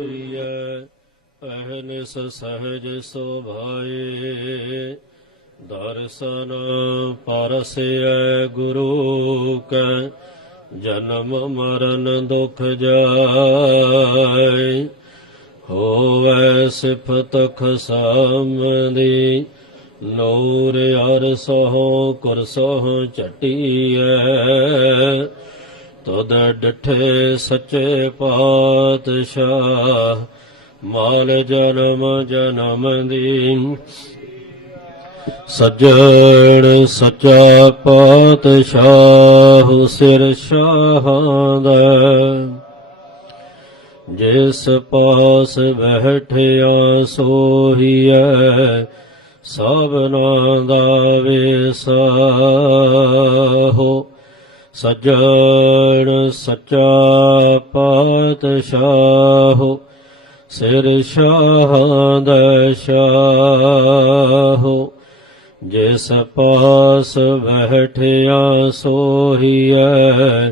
ਪ੍ਰਿਯ ਅਹਨਿਸ ਸਹਜ ਸੋਭਾਏ। ਦਰਸ਼ਨ ਪਰਸਿਐ ਗੁਰੂ ਕੈ, ਜਨਮ ਮਰਨ ਦੁਖ ਜਾਏ। ਹੋਵੈ ਸਿਫਤ ਖਸਮਦੀ ਲੋਰ ਅਰ ਸਹੁ ਕੁਰਸਹੁ ਚਟੀਐ ਤਦ ਡਠੇ ਸੱਚੇ ਪਾਤਸ਼ਾਹ, ਮਾਲ ਜਨਮ ਜਨਮ ਦੀ। ਸੱਜਣ ਸੱਚਾ ਪਾਤਸ਼ਾਹ ਸਿਰ ਸ਼ਾਹਾਂ ਦਾ। ਜਿਸ ਪਾਸ ਬੈਠਿਆ ਸੋਹੀਐ ਸਭਨਾ ਦਾ ਵੇਸਾਹੋ ਸੱਜਣ ਸੱਚਾ ਪਾਤਸ਼ਾਹ ਸਿਰ ਸ਼ਾਹਾਂ ਦਾ ਸ਼ਾਹ। ਜਿਸ ਪਾਸ ਬੈਠਿਆ ਸੋਹੀਐ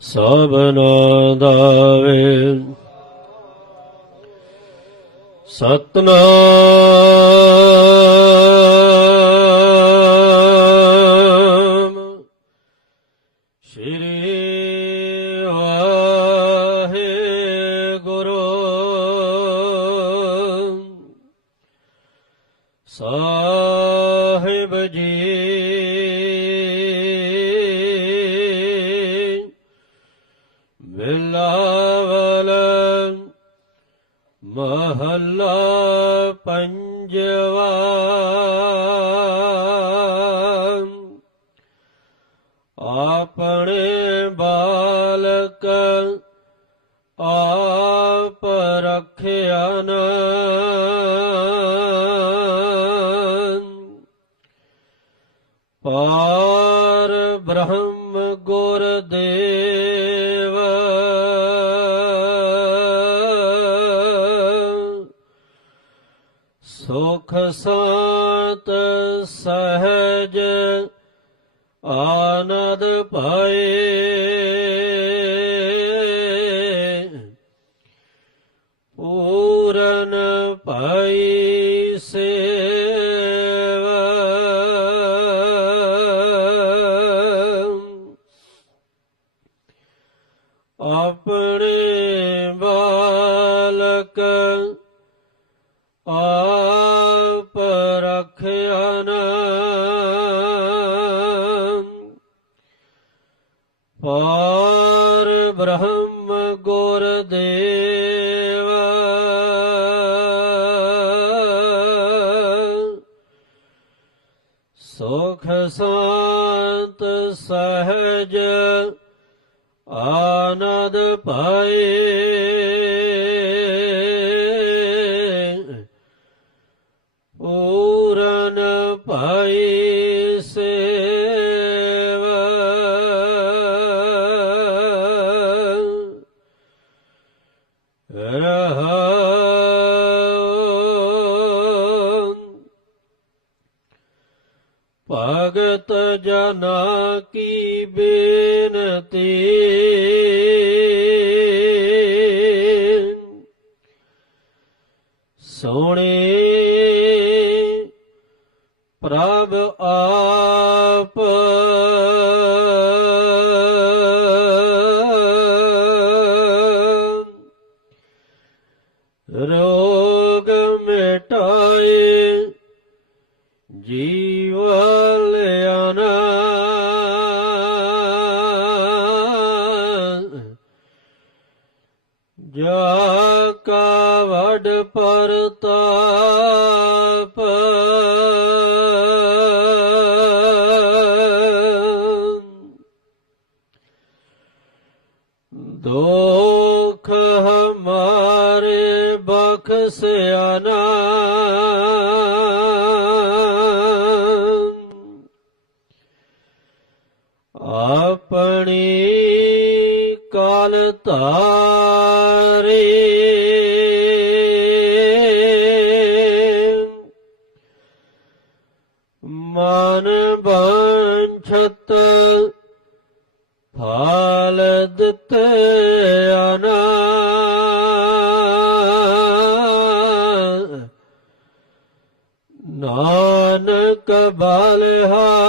ਸਭਨਾ ਦਾ ਵੇ ਸਤਨਾਮ ਸਾਹਿਬ ਜੀ। ਬਿਲਾਵਲ ਮਹੱਲਾ ਪੰਜਵਾ। ਆਪਣੇ ਬਾਲਕ ਆਪ ਰੱਖਿਆ ਨ। ਪਾਰ ਬ੍ਰਹਮ ਗੁਰ ਦੇਵ। ਸੁਖ ਸਾਤ ਸਹਜ ਆਨੰਦ ਪਾਏ। ਪੂਰਨ ਪਾਈ ਸੇ ਆਪ ਰੱਖਿਆ ਨ ਪਾਰ ਬ੍ਰਹਮ ਗੁਰ ਦੇਵ। ਸੁਖ ਸਾਤ ਸਹਜ ਆਨੰਦ ਪਾਏ। ਭਗਤ ਜਨਾ ਕੀ ਬੇਨਤੀ? ਸੋਣੇ ਪ੍ਰਭ ਆਪ। ਰੋਗ ਮਿਟਾਏ ਜੀਵਲਿਆਨ ਜਾ ਕਾ ਵਡ ਪਰਤਾਪ। ਦੁਖ ਹਮਾਰੇ ਬਖਸਿਆ ਨਾ ਆਪਣੀ ਕਾਲ ਧਾਰੇ ਹਾਲ ਦਿੱਤੇ ਅਨਾ ਨਾਨਕ ਬਲਹਾਰੇ।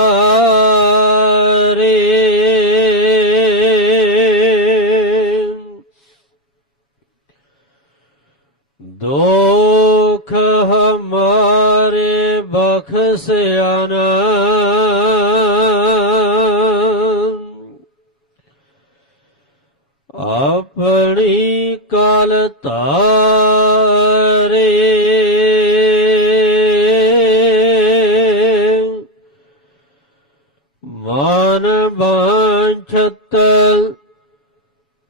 ਦੋਖ ਹਮਾਰੇ ਬਖਸਿਆਨਾ ਆਪਣੀ ਕਾਲ ਤਾਰੇ ਮਨ ਬਾਂਛਤ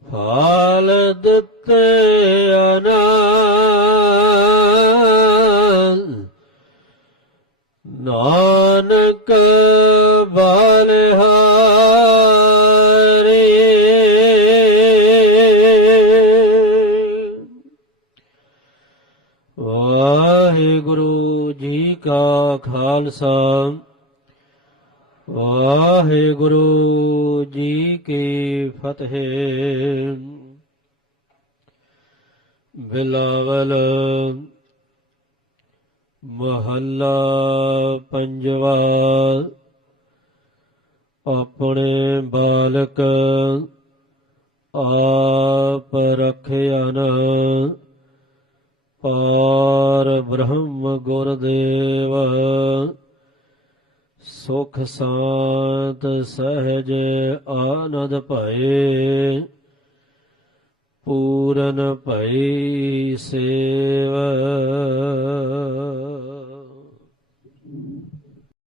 ਫਾਲ ਦਿੱਤੇ ਅਨਾਲ। ਨਾਨਕ ਬਲਿਹਾਰੇ ਵਾਹਿਗੁਰੂ ਜੀ ਕਾ ਖਾਲਸਾ। ਵਾਹਿਗੁਰੂ ਜੀ ਕੀ ਫਤਿਹ। ਬਿਲਾਵਲ ਮਹੱਲਾ ਪੰਜਵਾ। ਆਪਣੇ ਬਾਲਕ ਆਪ ਰਖਿਆ ਨਾ। ਪਾਰ ਬ੍ਰਹਮ ਗੁਰਦੇਵ। ਸੁਖ ਸਾਤ ਸਹਜ ਆਨੰਦ ਭਏ। ਪੂਰਨ ਭਈ ਸੇਵ।